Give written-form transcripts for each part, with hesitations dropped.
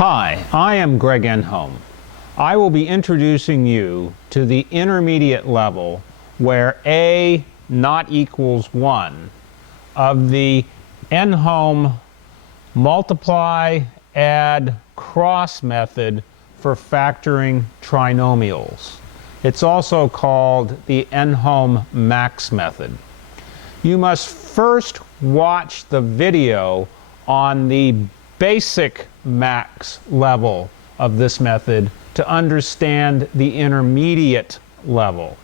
Hi, I am Greg Enholm. I will be introducing you to the intermediate level where A not equals 1 of the Enholm multiply, add, cross method for factoring trinomials. It's also called the Enholm max method. You must first watch the video on the basic max level of this method to understand the intermediate level.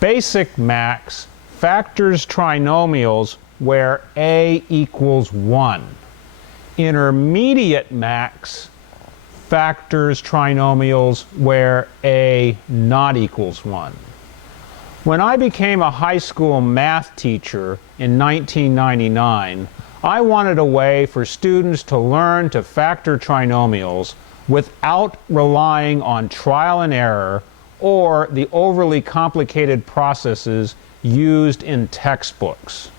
Basic max factors trinomials where A equals 1. Intermediate max factors trinomials where A not equals 1. When I became a high school math teacher in 1999, I wanted a way for students to learn to factor trinomials without relying on trial and error or the overly complicated processes used in textbooks.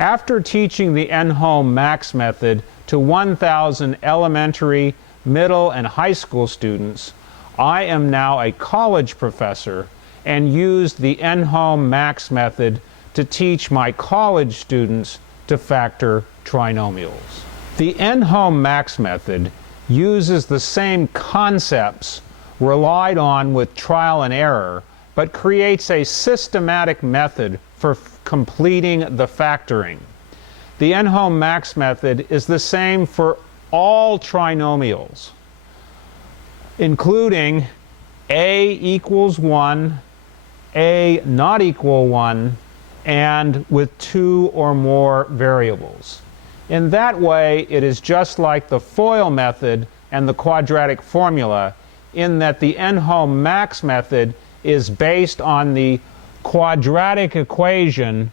After teaching the Enholm max method to 1,000 elementary, middle, and high school students, I am now a college professor and use the Enholm max method to teach my college students to factor trinomials. The Enholm max method uses the same concepts relied on with trial and error, but creates a systematic method for completing the factoring. The Enholm max method is the same for all trinomials, including A equals 1, A not equal 1, and with 2 or more variables. In that way, it is just like the FOIL method and the quadratic formula in that the Enholm max method is based on the quadratic equation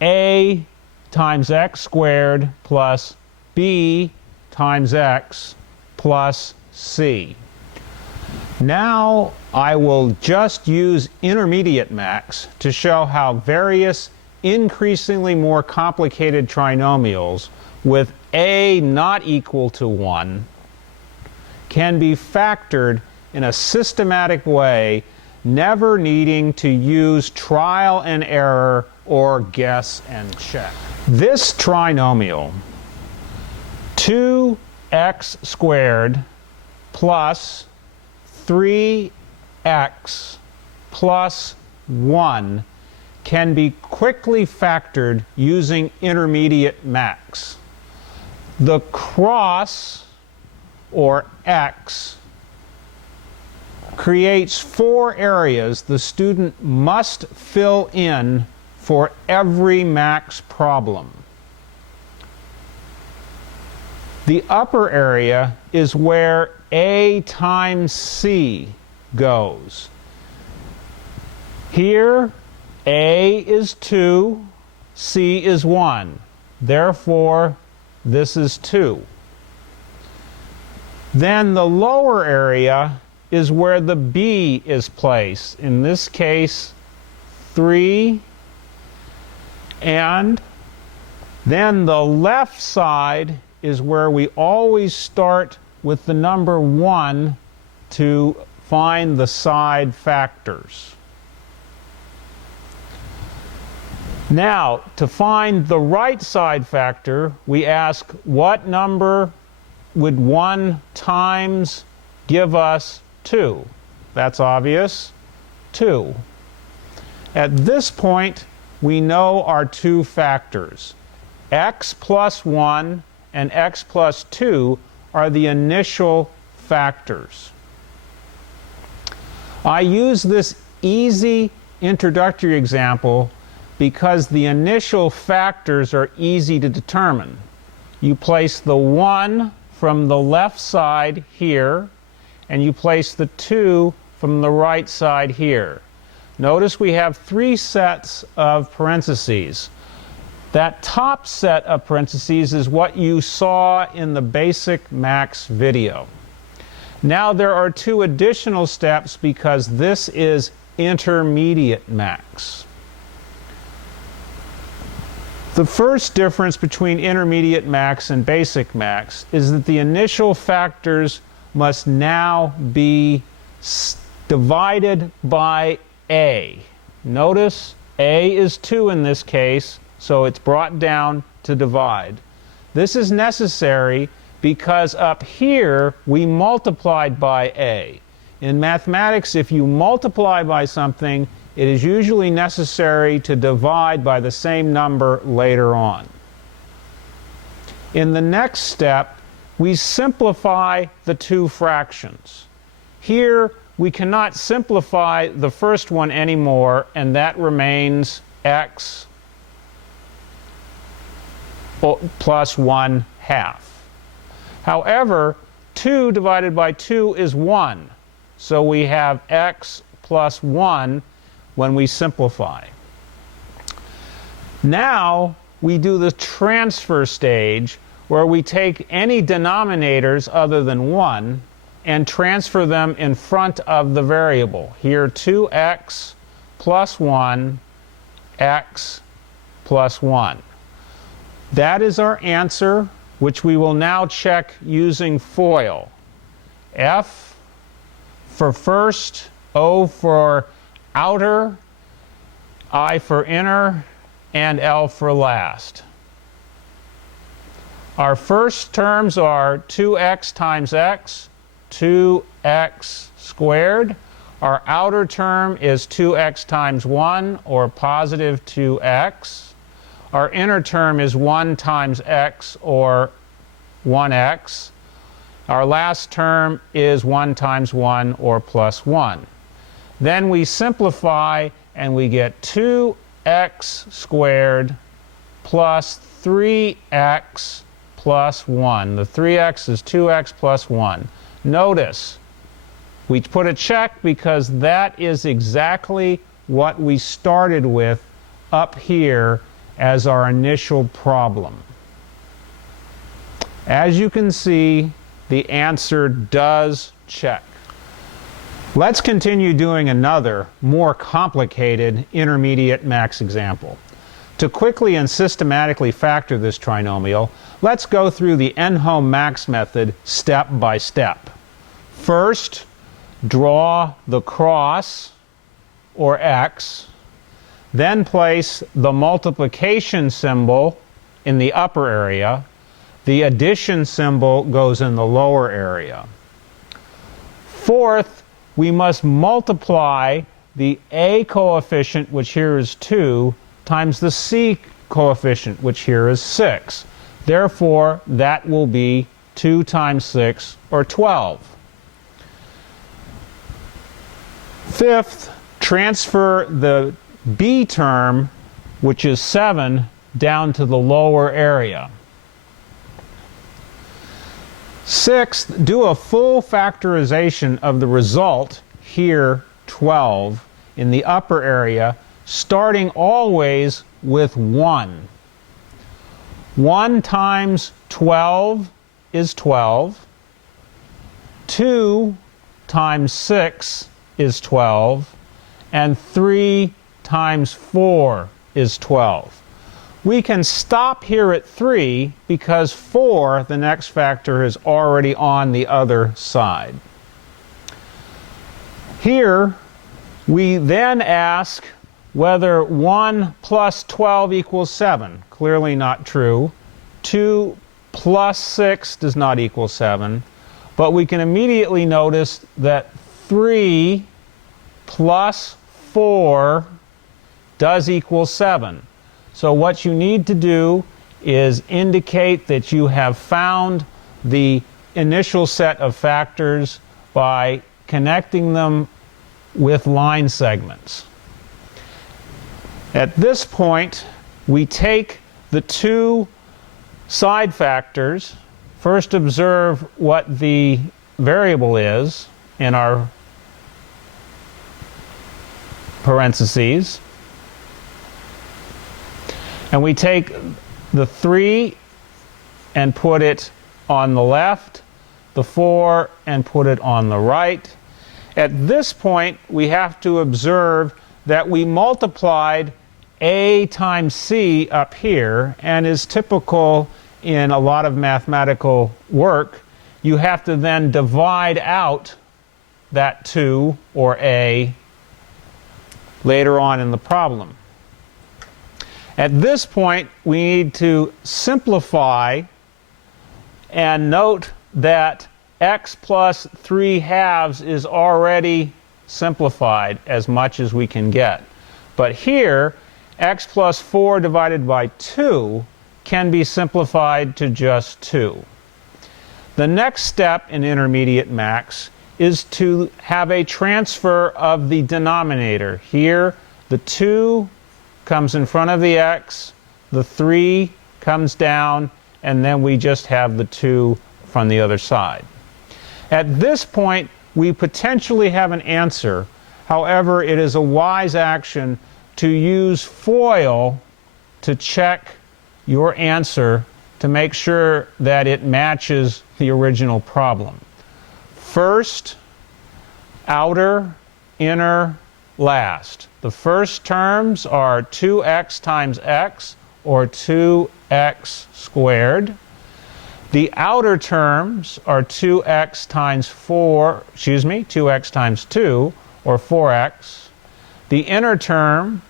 A times x squared plus B times x plus C. Now I will just use intermediate max to show how various increasingly more complicated trinomials with A not equal to 1 can be factored in a systematic way, never needing to use trial and error or guess and check. This trinomial, 2x squared plus 3x plus 1 can be quickly factored using intermediate max. The cross, or x, creates 4 areas the student must fill in for every max problem. The upper area is where A times C goes. Here, A is 2, C is 1. Therefore, this is 2. Then the lower area is where the B is placed. In this case, 3. And then the left side is where we always start with the number 1 to find the side factors. Now, to find the right side factor, we ask what number would 1 times give us 2? That's obvious. 2. At this point, we know our 2 factors. X plus 1 and x plus 2 are the initial factors. I use this easy introductory example because the initial factors are easy to determine. You place the 1 from the left side here, and you place the 2 from the right side here. Notice we have 3 sets of parentheses. That top set of parentheses is what you saw in the basic max video. Now there are 2 additional steps because this is intermediate max. The first difference between intermediate max and basic max is that the initial factors must now be divided by a. Notice a is 2 in this case, so it's brought down to divide. This is necessary because up here we multiplied by a. In mathematics, if you multiply by something, it is usually necessary to divide by the same number later on. In the next step, we simplify the two fractions. Here, we cannot simplify the first one anymore, and that remains x plus 1/2. However, 2 divided by 2 is 1, so we have x plus 1 when we simplify. Now we do the transfer stage where we take any denominators other than 1 and transfer them in front of the variable. Here 2x plus 1, x plus 1. That is our answer, which we will now check using FOIL. F for first, O for outer, I for inner, and L for last. Our first terms are 2x times x, 2x squared. Our outer term is 2x times 1, or positive 2x. Our inner term is 1 times x, or 1x. Our last term is 1 times 1, or plus 1. Then we simplify and we get 2x squared plus 3x plus 1. The 3x is 2x plus 1. Notice, we put a check because that is exactly what we started with up here as our initial problem. As you can see, the answer does check. Let's continue doing another, more complicated intermediate max example. To quickly and systematically factor this trinomial, let's go through the n-home max method step by step. First, draw the cross, or x, then place the multiplication symbol in the upper area. The addition symbol goes in the lower area. Fourth, we must multiply the a coefficient, which here is 2, times the c coefficient, which here is 6. Therefore, that will be 2 times 6, or 12. Fifth, transfer the b term, which is 7, down to the lower area. Sixth, do a full factorization of the result, here 12, in the upper area, starting always with 1. 1 times 12 is 12. 2 times 6 is 12. And 3 times 4 is 12. We can stop here at 3 because 4, the next factor, is already on the other side. Here, we then ask whether 1 plus 12 equals 7. Clearly not true. 2 plus 6 does not equal 7. But we can immediately notice that 3 plus 4 does equal 7. So what you need to do is indicate that you have found the initial set of factors by connecting them with line segments. At this point, we take the two side factors. First, observe what the variable is in our parentheses. And we take the 3 and put it on the left, the 4 and put it on the right. At this point, we have to observe that we multiplied a times c up here, and is typical in a lot of mathematical work. You have to then divide out that 2, or a, later on in the problem. At this point, we need to simplify and note that x plus 3/2 is already simplified as much as we can get. But here, x plus 4 divided by 2 can be simplified to just 2. The next step in intermediate max is to have a transfer of the denominator. Here, the 2 comes in front of the x, the 3 comes down, and then we just have the 2 from the other side. At this point, we potentially have an answer. However, it is a wise action to use FOIL to check your answer to make sure that it matches the original problem. First, outer, inner, last. The first terms are 2x times x, or 2x squared. The outer terms are 2x times 2x times 2, or 4x. The inner term,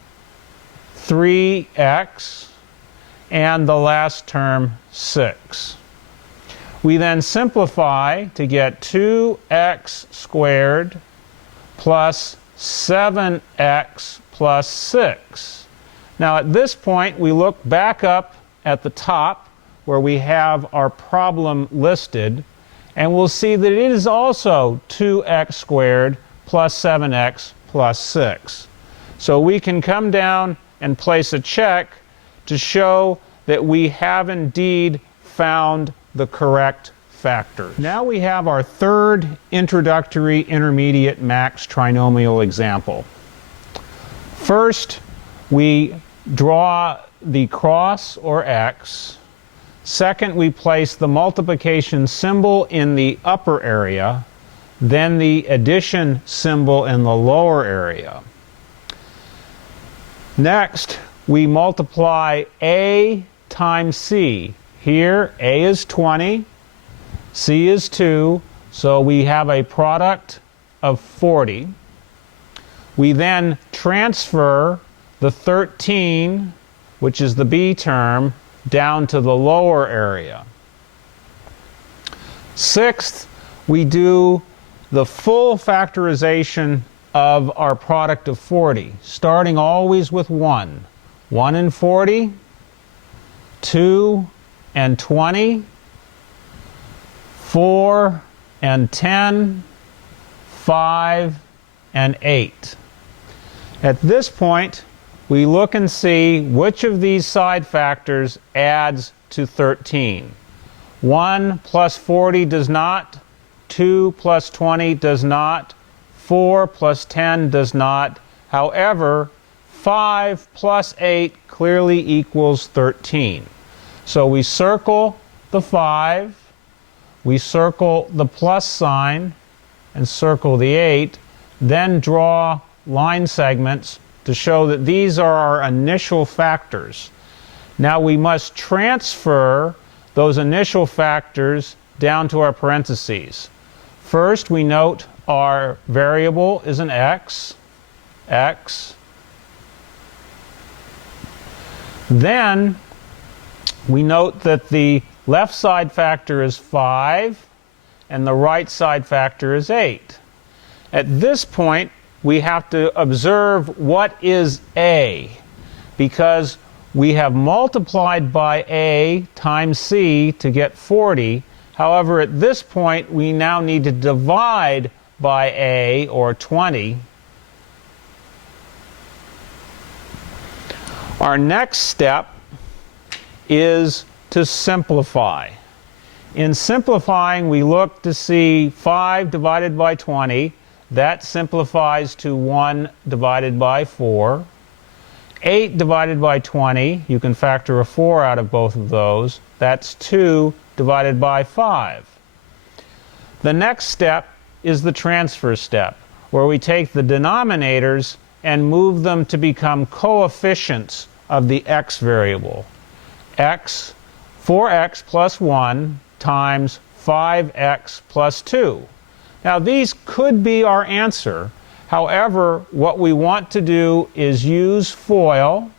3x, and the last term, 6. We then simplify to get 2x squared plus 7x plus 6. Now at this point, we look back up at the top where we have our problem listed, and we'll see that it is also 2x squared plus 7x plus 6. So we can come down and place a check to show that we have indeed found the correct factor. Now we have our third introductory intermediate max trinomial example. First, we draw the cross or x. Second, we place the multiplication symbol in the upper area, then the addition symbol in the lower area. Next, we multiply a times c. Here, a is 20, c is 2, so we have a product of 40. We then transfer the 13, which is the b term, down to the lower area. Sixth, we do the full factorization of our product of 40, starting always with 1. 1 and 40, 2 and 20, 4 and 10, 5 and 8. At this point, we look and see which of these side factors adds to 13. 1 plus 40 does not, 2 plus 20 does not, 4 plus 10 does not. However, 5 plus 8 clearly equals 13. So we circle the 5, we circle the plus sign, and circle the 8, then draw line segments to show that these are our initial factors. Now we must transfer those initial factors down to our parentheses. First, we note our variable is an x. Then we note that the left side factor is 5 and the right side factor is 8. At this point, we have to observe what is a, because we have multiplied by a times c to get 40. However, at this point, we now need to divide by a, or 20. Our next step is to simplify. In simplifying, we look to see 5 divided by 20. That simplifies to 1 divided by 4. 8 divided by 20, you can factor a 4 out of both of those. That's 2 divided by 5. The next step is the transfer step, where we take the denominators and move them to become coefficients of the x variable. 4x plus 1 times 5x plus 2. Now these could be our answer. However, what we want to do is use FOIL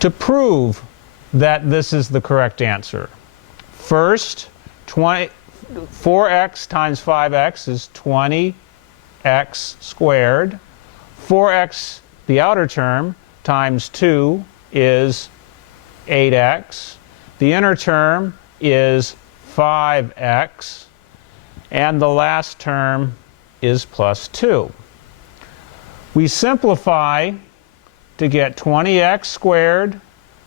to prove that this is the correct answer. First, 4x times 5x is 20x squared. 4x, the outer term, times 2 is 8x. The inner term is 5x. And the last term is plus 2. We simplify to get 20x squared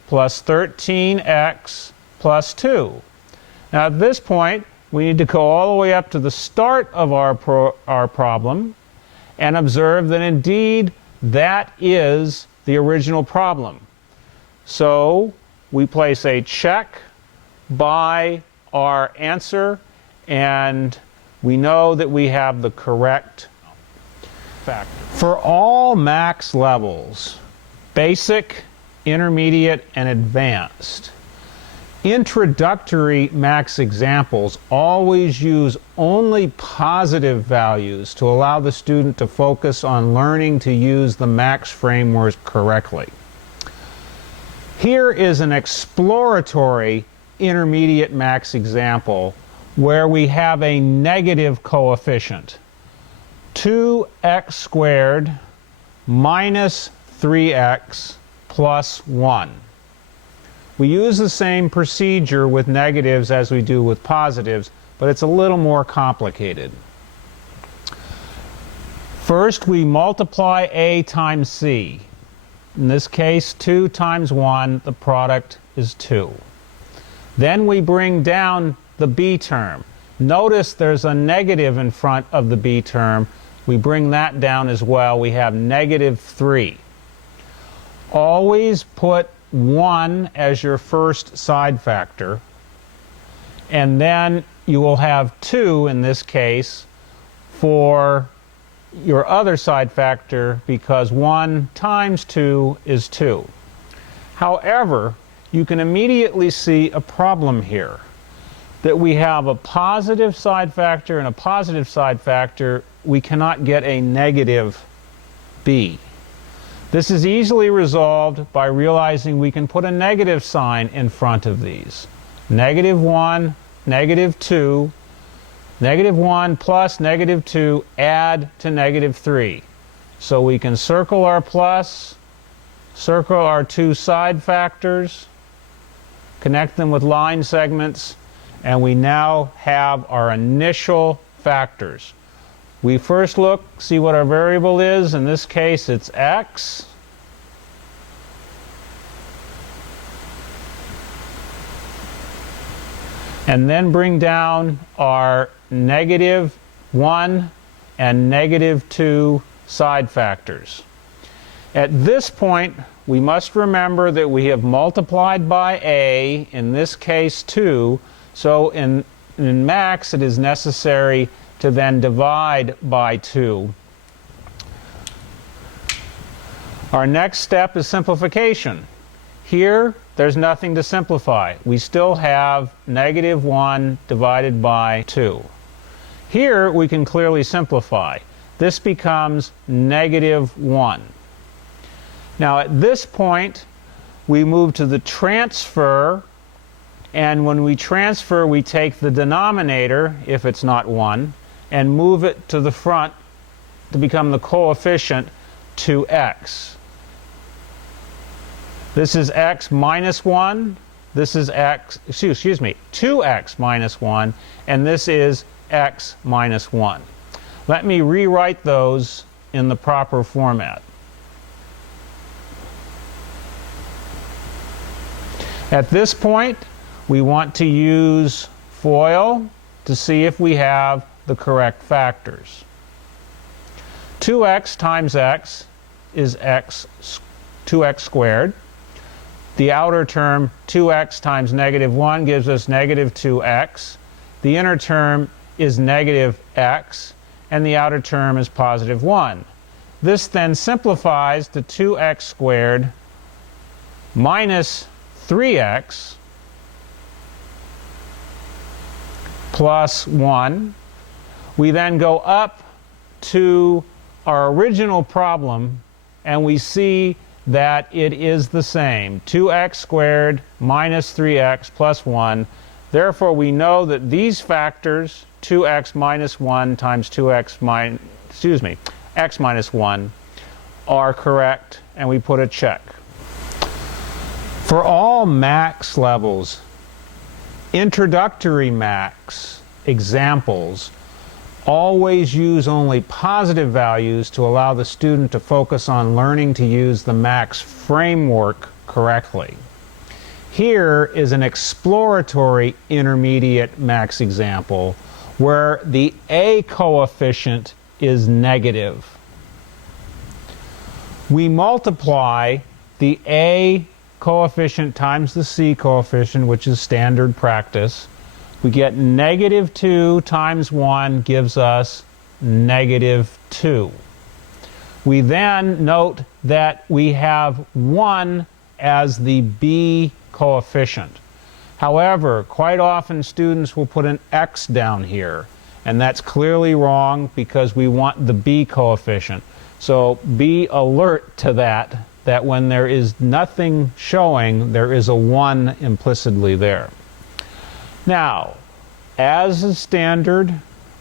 plus 13x plus 2. Now at this point, we need to go all the way up to the start of our problem and observe that indeed that is the original problem. So we place a check by our answer, and we know that we have the correct factor. For all max levels, basic, intermediate, and advanced, introductory max examples always use only positive values to allow the student to focus on learning to use the max framework correctly. Here is an exploratory intermediate max example where we have a negative coefficient. 2x squared minus 3x plus 1. We use the same procedure with negatives as we do with positives, but it's a little more complicated. First, we multiply a times c. In this case, 2 times 1, the product is 2. Then we bring down the b term. Notice there's a negative in front of the b term. We bring that down as well. We have negative 3. Always put 1 as your first side factor, and then you will have 2 in this case for your other side factor, because 1 times 2 is 2. However, you can immediately see a problem here, that we have a positive side factor and a positive side factor. We cannot get a negative b. This is easily resolved by realizing we can put a negative sign in front of these. Negative 1, negative 2, negative 1 plus negative 2 add to negative 3. So we can circle our plus, circle our two side factors, connect them with line segments, and we now have our initial factors. We first look, see what our variable is. In this case, it's x. And then bring down our negative 1 and negative 2 side factors. At this point, we must remember that we have multiplied by a, in this case 2, so in max it is necessary to then divide by 2. Our next step is simplification. Here, there's nothing to simplify. We still have negative 1 divided by 2. Here, we can clearly simplify. This becomes negative 1. Now, at this point, we move to the transfer, and when we transfer, we take the denominator, if it's not 1, and move it to the front to become the coefficient to x. This is x minus 1, this is x, excuse me, 2x minus 1, and this is x minus 1. Let me rewrite those in the proper format. At this point, we want to use FOIL to see if we have the correct factors. 2x times x is 2x squared. The outer term, 2x times negative 1, gives us negative 2x. The inner term is negative x. and the outer term is positive 1. This then simplifies to 2x squared minus 3x plus 1. We then go up to our original problem and we see that it is the same, 2x squared minus 3x plus 1. Therefore, we know that these factors, 2x minus 1 times 2x minus, x minus 1, are correct, and we put a check. For all max levels, introductory max examples always use only positive values to allow the student to focus on learning to use the max framework correctly. Here is an exploratory intermediate max example where the A coefficient is negative. We multiply the A coefficient times the C coefficient, which is standard practice. We get negative 2 times 1 gives us negative 2. We then note that we have 1 as the B coefficient. However, quite often students will put an X down here, and that's clearly wrong because we want the B coefficient. So be alert to that when there is nothing showing, there is a 1 implicitly there. Now, as is standard,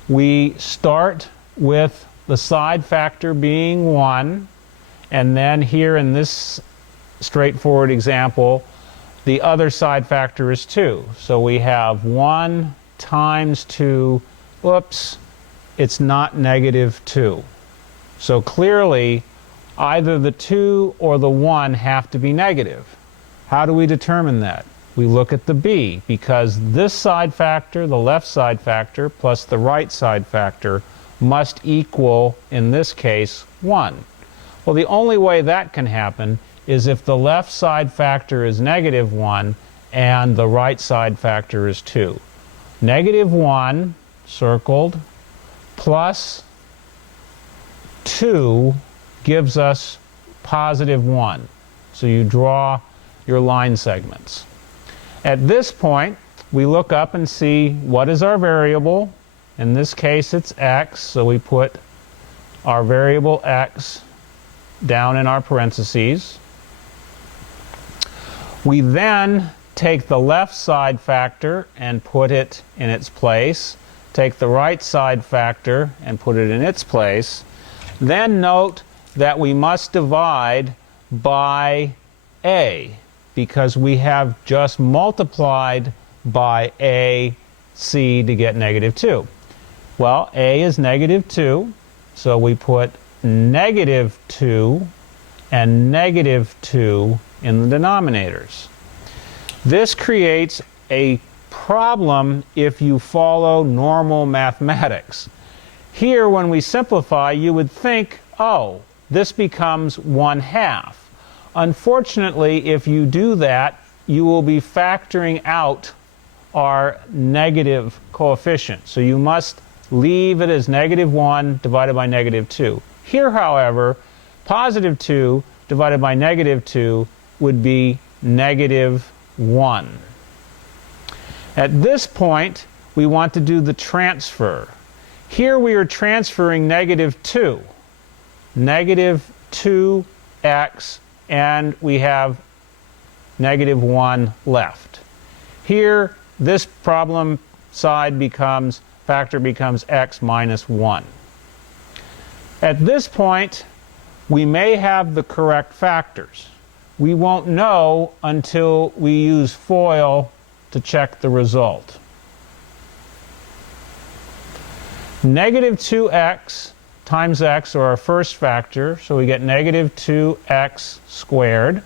we start with the side factor being 1, and then here in this straightforward example, the other side factor is 2. So we have 1 times 2, oops, it's not negative 2. So clearly, either the 2 or the 1 have to be negative. How do we determine that? We look at the B, because this side factor, the left side factor, plus the right side factor must equal, in this case, 1. Well, the only way that can happen is if the left side factor is negative 1 and the right side factor is 2. Negative 1, circled, plus 2 gives us positive 1. So you draw your line segments. At this point, we look up and see what is our variable. In this case, it's x, so we put our variable x down in our parentheses. We then take the left side factor and put it in its place, take the right side factor and put it in its place. Then note that we must divide by a, because we have just multiplied by a c to get negative 2. Well, a is negative 2, so we put negative 2 and negative 2 in the denominators. This creates a problem if you follow normal mathematics. Here, when we simplify, you would think, oh, this becomes 1/2. Unfortunately, if you do that, you will be factoring out our negative coefficient. So you must leave it as negative 1 divided by negative 2. Here, however, positive 2 divided by negative 2 would be negative 1. At this point, we want to do the transfer. Here we are transferring negative 2. Negative 2x, and we have negative 1 left. Here, this problem side becomes, factor becomes x minus 1. At this point, we may have the correct factors. We won't know until we use FOIL to check the result. Negative 2x times x, or our first factor, so we get negative 2x squared.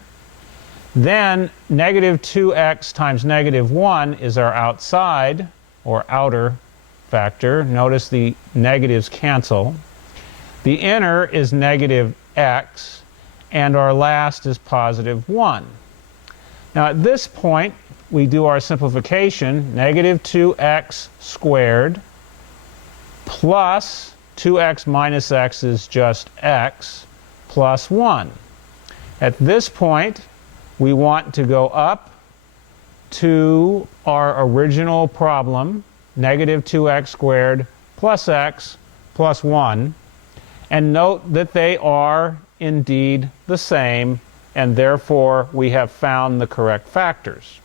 Then negative 2x times negative 1 is our outside, or outer, factor. Notice the negatives cancel. The inner is negative x, and our last is positive 1. Now at this point, we do our simplification. Negative 2x squared plus 2x minus x is just x plus 1. At this point, we want to go up to our original problem, negative 2x squared plus x plus 1, and note that they are indeed the same, and therefore we have found the correct factors.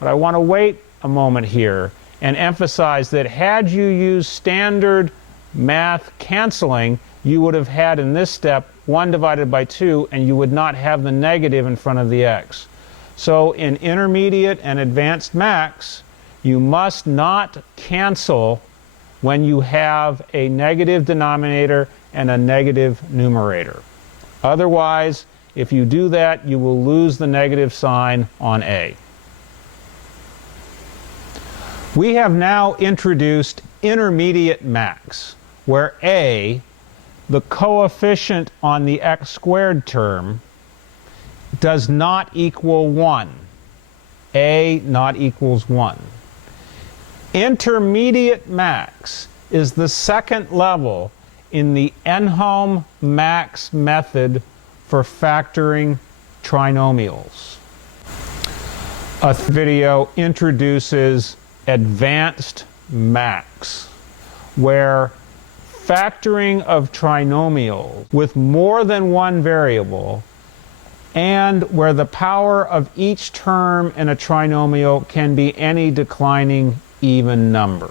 But I want to wait a moment here and emphasize that had you used standard math canceling, you would have had in this step 1 divided by 2, and you would not have the negative in front of the x. So in intermediate and advanced maths, you must not cancel when you have a negative denominator and a negative numerator. Otherwise, if you do that, you will lose the negative sign on a. We have now introduced intermediate max, where a, the coefficient on the x squared term, does not equal 1. A not equals 1. Intermediate max is the second level in the Enhelm-Max method for factoring trinomials. A video introduces advanced max, where factoring of trinomials with more than one variable and where the power of each term in a trinomial can be any declining even number.